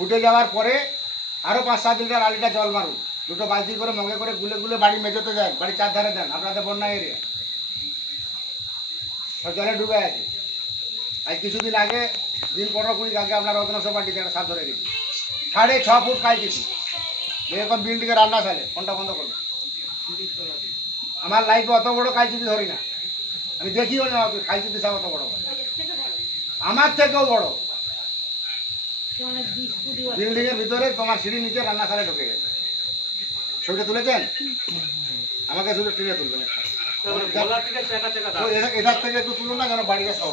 ফুটে যাওয়ার পরে আরও পাঁচ, সাত লিটার আলিটা জল মারুন। দুটো বালতি করে, মগে করে, গুলে গুলে বাড়ি মেজোতে দেন, বাড়ির চার ধারে দেন, আপনাদের বন্যা এরিয়া। সব জলে ডুবে আছে। আজ কিছুদিন আগে, দিন পনেরো কুড়ি আগে আপনার রত্ন সভাটিতে একটা সাপ ধরে গেছি। সাড়ে ছ ফুট কাজ। দিচ্ছি এরকম বিল্ডিংয়ে রান্না চালে ফোনটা বন্ধ করবে। আমার লাইফে অত বড় কালচিপি ধরি না। আমি দেখিও না কালচিপি সাপ অত বড়। আমার থেকেও বড়। বিল্ডিং এর ভিতরে তোমার সিঁড়ির নিচে রান্নাঘরে ঢুকে গেছে। ছবিটা তুলেছেন? আমাকে শুধু টিনে তুলবেন একটা। থেকে চেকা চেকা তো এ- এটার থেকে একটু তুলুন না যেন বাড়িটা সহ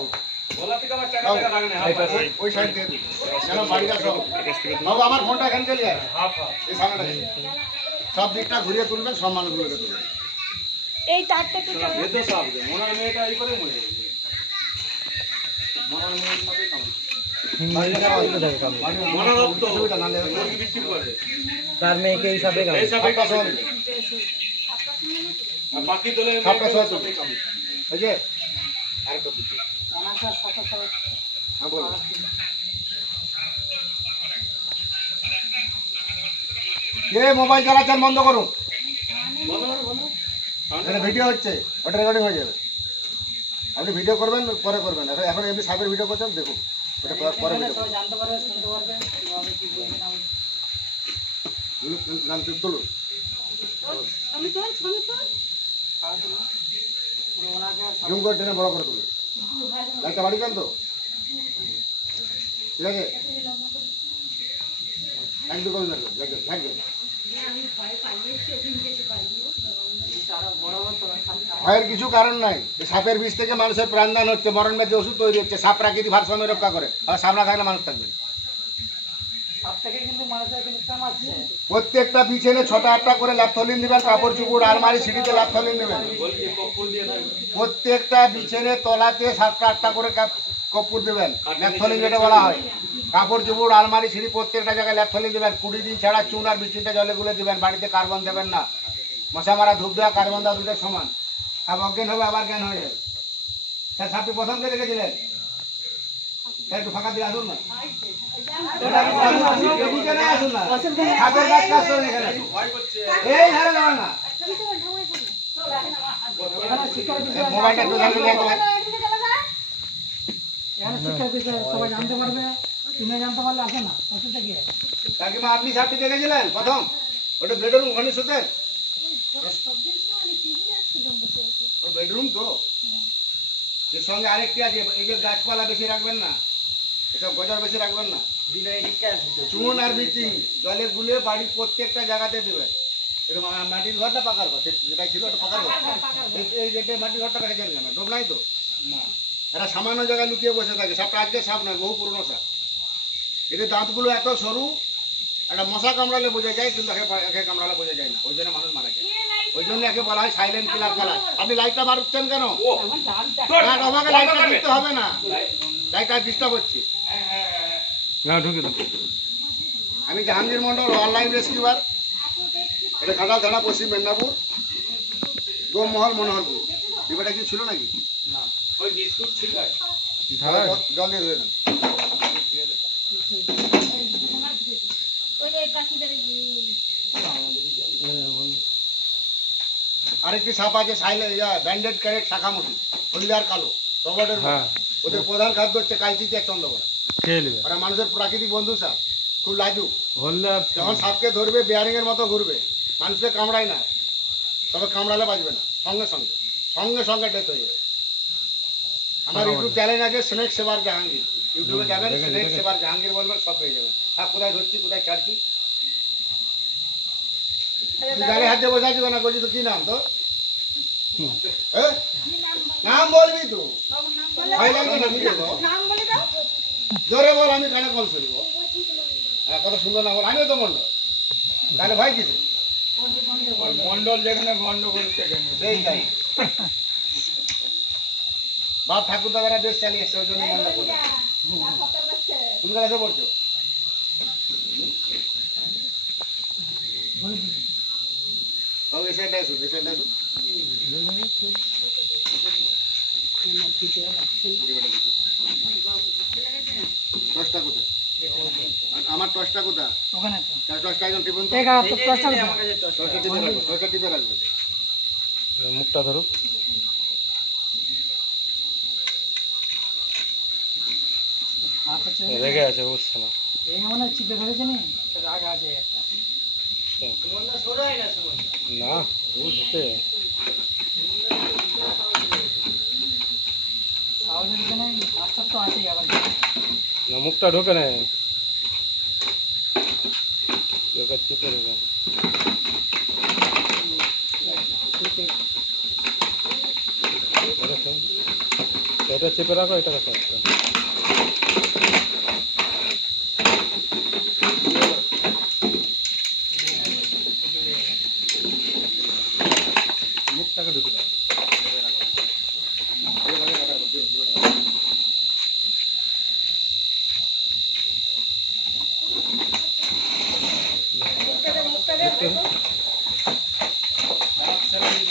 থেকে আবার চেকা চেকা দাগ নেই ওই- ওই সাইড থেকে তুলুন, যেন বাড়িটা সহ বাবু আমার ফোনটা এখানে হাফ এই সামনেটা সব দিকটা ঘুরিয়ে তুলবেন সব মানুষগুলোকে তুলবেন। এই তারটা একটু ভেতর সাপ মনার মেয়েটা এই করে মরে মনার মেয়ের সাথে কামড় তার মেয়েকে এই সাপে হ্যাঁ মোবাইল চালাচ্ছেন বন্ধ করুন। ভিডিও হচ্ছে ওটা রেকর্ডিং হয়ে যাবে। আপনি ভিডিও করবেন পরে করবেন। এখন এখন এমনি সাইবের ভিডিও করছেন দেখুন। ওটা পরে- পরে ভিডিও করবেন। তুলুন, তুলুন, নাম তুলুন, তুলুন আমি তো আমি তো জুম করে টেনে বড় করে তুলুন লাইটটা বাড়িবেন তো? ঠিক আছে? থ্যাংক ইউ করবেন থ্যাংক ইউ থ্যাংক ইউ ভয়ের কিছু কারণ নাই। সাপের বিষ থেকে মানুষের প্রাণদান হচ্ছে, মরণ ব্যাধি ওষুধ তৈরি হচ্ছে, সাপ প্রাকৃতিক ভারসাম্য রক্ষা করে। সাপ না থাকলে মানুষ থাকবে প্রত্যেকটা পিছনে ছটা আটটা করে ল্যাপথলিন দিবেন, কাপড় চুপড়, আলমারি, সিঁড়িতে ল্যাপথলিন দিবেন। কপুর প্রত্যেকটা বিছানে তলাতে সাতটা আটটা করে কাপ- কর্পূর দেবেন, ল্যাপথলিন যেটা বলা হয়। কাপড় চুপড়, আলমারি, সিঁড়ি, প্রত্যেকটা জায়গায় ল্যাপথলিন দেবেন। কুড়ি দিন ছাড়া চুন আর বিচিনটা জলে গুলে দিবেন, বাড়িতে কার্বন দেবেন না। মশা মারা ধূপ দেওয়া, কার্বন দেওয়া দুটোই সমান। সাপ অজ্ঞান হবে, আবার জ্ঞান হয়ে যাবে। স্যার, সাপটি প্রথম কে দেখেছিলেন স্যার, একটু ফাঁকা দিয়ে আসুন না। আসুন না সাপের না। মোবাইলটা একটু। সবাই জানতে পারবে জানতে পারলে আসে না আপনি সাপটি দেখেছিলেন প্রথম? ওটা বেডরুম ওখানে শুতেন ওর বেডরুম তো? এর সঙ্গে আরেকটি আছে এই যে গাছপালা বেশি রাখবেন না এসব গজার বেশি রাখবেন না। চুন আর বিচি জলে গুলে বাড়ির প্রত্যেকটা জায়গাতে দেবেন। এটা মাটির ঘর না পাকার ঘর যেটা ছিল ওটা পাকার ঘর। এই- যেটা মাটির ঘরটা রেখেছেন কেন? ডোব নাই তো? না। এরা সামান্য জায়গায় লুকিয়ে বসে থাকে সাপটা আজকে সাপ নয় বহু পুরনো সাপ। এদের দাঁতগুলো এত সরু একটা মশা কামড়ালে বোঝা যায় কিন্তু একে একে কামড়ালে বোঝা যায় না। ওই জন্য মানুষ মারা যায়। ওই জন্য একে বলা হয় সাইলেন্ট কিলার কালার আপনি লাইটটা মারুচ্ছেন কেন? না আমাকে লাইটটা দিতে হবে না। লাইটটা ডিস্টার্ব হচ্ছে। আমি জাহাঙ্গীর মন্ডল অনলাইন রেস্কিউবার এটা ঘাটাল থানা পশ্চিম মেদিনীপুর। গোমহল মনোহরপুর। ডিবাটা কি ছিল নাকি? না ওই বিস্কুট ঠিক আছে জল- জল দিয়ে দেবেন ওই যে কাকিদের আরেকটি সাপ আছে সাইলেন্ট ব্যান্ডেড ক্যারেট শাখামুখী হলদিয়ার কালো রবার্টের ওদের প্রধান খাদ্য হচ্ছে কালচিতে এক খেয়ে নেবে। ওরা মানুষের প্রাকৃতিক বন্ধু সাপ খুব লাজুক। হলদে আর যখন সাপকে ধরবে বেয়ারিং এর মতো ঘুরবে। মানুষকে কামড়ায় না। তবে কামড়ালে বাঁচবে না সঙ্গে সঙ্গে। সঙ্গে সঙ্গে ডেথ হয়ে যাবে। আমার ইউটিউব চ্যানেল আছে স্নেক সেবার জাহাঙ্গীর ইউটিউবে যাবেন স্নেক সেবার জাহাঙ্গীর বলবেন সব পেয়ে যাবেন। সাপ কোথায় ধরছি কোথায় ছাড়ছি? গাড়ি হাত বসে আছিস না করছি তো কি নাম তো হ্যাঁ? নাম বলবি তো জোরে বল আমি কানে কল শুনব। হ্যাঁ কত সুন্দর নাম বল? আমিও তো মন্ডল। তাহলে ভয় কিছু? মন্ডল যেখানে গন্ডগোল সেখানে। সেই তাই। বাপ ঠাকুর দাদারা দেশ চালিয়ে এসছে ওই জন্য মন্ডল করে কোন ক্লাসে পড়ছো? বাবু এই সাইডটা আসুন এই দশটা কোথায়? আমার টসটা কোথা ওখানে টসটা একজন টিপুন তো। এই গা তো টসটা কোথায়? টিপে রাখবেন টসটা টিপে রাখবেন মুখটা ধরো। হাত রেগে আছে বুঝছে না। এই মনে হয় চিপে ধরেছে নি? রাগ আছে একটা। না বুঝতে সাহসের জন্য রাস্তা তো আছেই আবার না মুখটা ঢোকে না চোখের চুপে ঢোকে এরকম। এটা চেপে রাখো এটা রাখো একটা। মুখটাকে ঢুকে দাও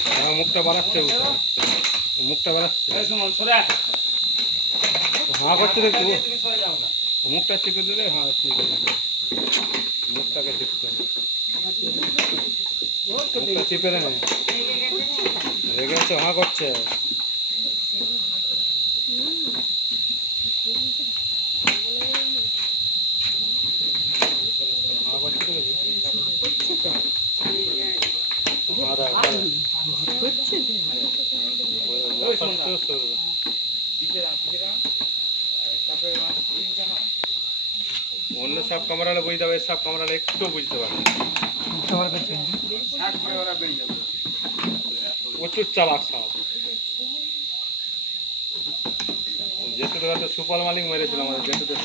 হ্যাঁ মুখটা বাড়াচ্ছে মুখটা বাড়াচ্ছে। হ্যাঁ করছে দেখছি মুখটা চেপে দিলে হ্যাঁ চেপে আছে মুখটাকে চেপতে মুখটা চেপে দেয় রেগে গেছে হাঁ করছে হ্যাঁ করছে তো দেখি। হ্যাঁ, দাঁড়া, দাঁড়া। ওই- ওই করছে, ওই করছে। পিছে যাও পিছে যাও তারপরে মাছ ঠিক জানো অন্য সব কামড়ালে বুঝতে পারবে সব কামড়ালে একটু বুঝতে পারবে। প্রচুর চালাক সাপ জেঠুদের তো সুপার মালিক মেরেছিল আমাদের জেঠুদের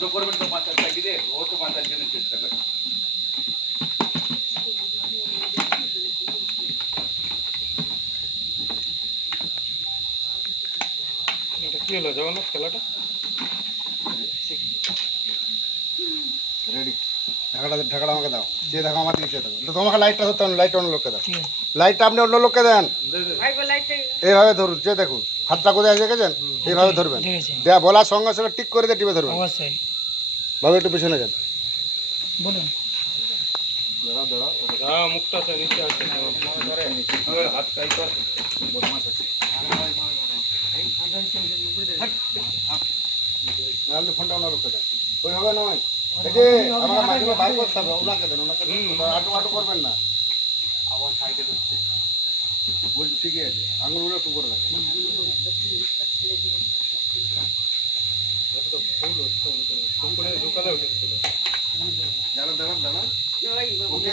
তো করবেন তো মাথার চাকি দে ও তো মাথার জন্য চেষ্টা করে এটা কি হলো জগন্নাথ খেলাটা রেডি ঢাকাটা ঢাকাটা আমাকে দাও। যে দেখো আমার দিকে চেয়ে দেখো তোমাকে লাইটটা ধরতে হবে লাইটটা অন্য লোককে দাও। লাইটটা আপনি অন্য লোককে দেন। এইভাবে ধরুন যে দেখুন। হাতটা কোথায় আছে দেখেছেন? এইভাবে ধরবেন। ঠিক দেয়া বলার সঙ্গে সঙ্গে টিক করে দিয়ে টিপে ধরবেন। অবশ্যই। বাবু একটু পিছনে যান। বলুন। হ্যাঁ মুখটা আছে নিচে আছে। আমার হাত টাই ফোনটা অন্য লোককে দেন ওইভাবে নয়। এই যে আমাকে মাঝে মাঝে বার করতে হবে ওনাকে দেন ওনাকে আটু আটু করবেন না। আবার সাইডে হচ্ছে বলছি ঠিকই আছে আঙুলগুলো একটু করে রাখেন দাঁড়ান দাঁড়ান দাঁড়ান। ওকে?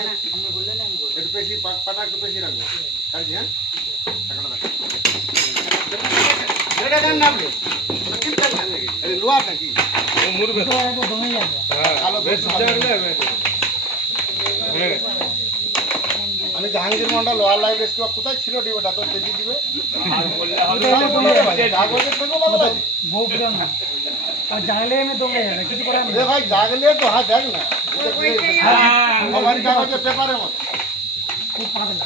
একটু বেশি পাটা একটু বেশি রাখব। কাটছি হ্যাঁ? টাকাটা রাখো। এটা লোহার নাকি? ও মুরবে হ্যাঁ জাগলে গেছে আমি জাহাঙ্গীর মন্ডল লোহার লাইভ রেস্কিউ কোথায় ছিল ডিবেটা তো তেজি দিবে। আমি দমে যাবে কিছু করার রে ভাই জাগলে তো হ্যাঁ দেখ না। আমার পেপারের মতো খুব পাতলা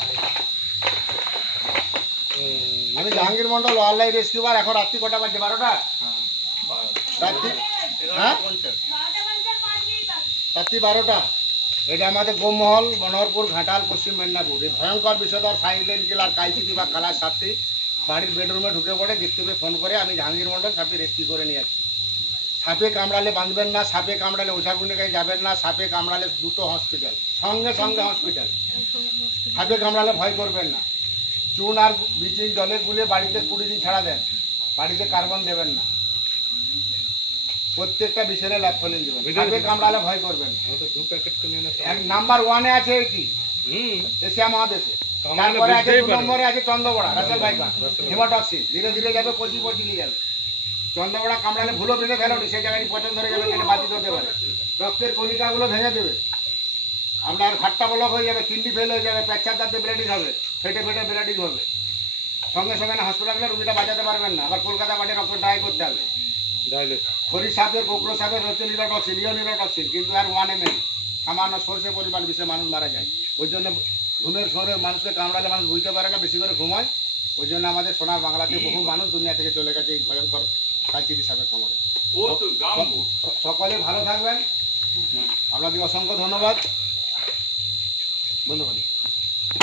আমি জাহাঙ্গীর মন্ডল লোহার লাইভ রেস্কিউবার এখন রাত্রি কটা বাজে? বারোটা? রাত্রি হ্যাঁ? বারোটা। এটা আমাদের গোমহল মনোহরপুর ঘাটাল, পশ্চিম মেদিনীপুর। এই ভয়ঙ্কর বিষয়ধর সাইলেন্ট কিলার কাইচিতি বা কালার সাপটি বাড়ির বেডরুমে ঢুকে পড়ে, দেখতে পেয়ে ফোন করে, আমি জাহাঙ্গীর মন্ডল সাপটি রেস্কিউ করে নিয়ে যাচ্ছি। সাপে কামড়ালে বাঁধবেন না, সাপে কামড়ালে ওঝাগুনে কাছে যাবেন না, সাপে কামড়ালে দুটো হসপিটাল সঙ্গে সঙ্গে হসপিটাল সাপে কামড়ালে ভয় করবেন না। চুন আর ব্লিচিং জলে গুলে বাড়িতে কুড়ি দিন ছাড়া দেন, বাড়িতে কার্বন দেবেন না। প্রত্যেকটা বিষয়ে ল্যাপথলিন দেবেন কামড়ালে ভয় করবেন কিনে এক নাম্বার ওয়ানে আছে এটি এশিয়া মহাদেশে। তারপরে আছে দু নম্বরে আছে চন্দ্রবড়া রাসেল ভাইকা হেমাটক্সিন। ধীরে ধীরে যাবে পচি পচি নিয়ে যাবে। চন্দ্রবড়া কামড়ালে ভুলো ভেঙে ফেলোনি সেই জায়গায় পচন ধরে যাবে কেটে বাতিত হতে পারে। রক্তের কণিকাগুলো ভেঙে দেবে। আপনার খাট্টা ব্লক হয়ে যাবে কিডনি ফেল হয়ে যাবে পেচ্ছার দাঁতে ব্লেডিং হবে ফেটে ফেটে ব্লেডিং হবে। সঙ্গে সঙ্গে না হসপিটালে রুগীটা বাঁচাতে পারবেন না আবার কলকাতা পাঠিয়ে রক্ত ড্রাই করতে হবে। খড়ি সাপের গোগ্র সাপের হচ্ছে নিরোটক্সিন ইও নিরোটক্সিন কিন্তু আর ওয়ান এম সামান্য সর্ষে পরিমাণ বিষে মানুষ মারা যায়। ওই জন্য ঘুমের শহরে মানুষকে কামড়ালে মানুষ বুঝতে পারে না বেশি করে ঘুমায়। ওই জন্য আমাদের সোনার বাংলাতে বহু মানুষ দুনিয়া থেকে চলে গেছে এই ভয়ঙ্কর কালচিরি সাপের কামড়ে। সকলে ভালো থাকবেন। আপনাদের অসংখ্য ধন্যবাদ। বন্ধু বন্ধু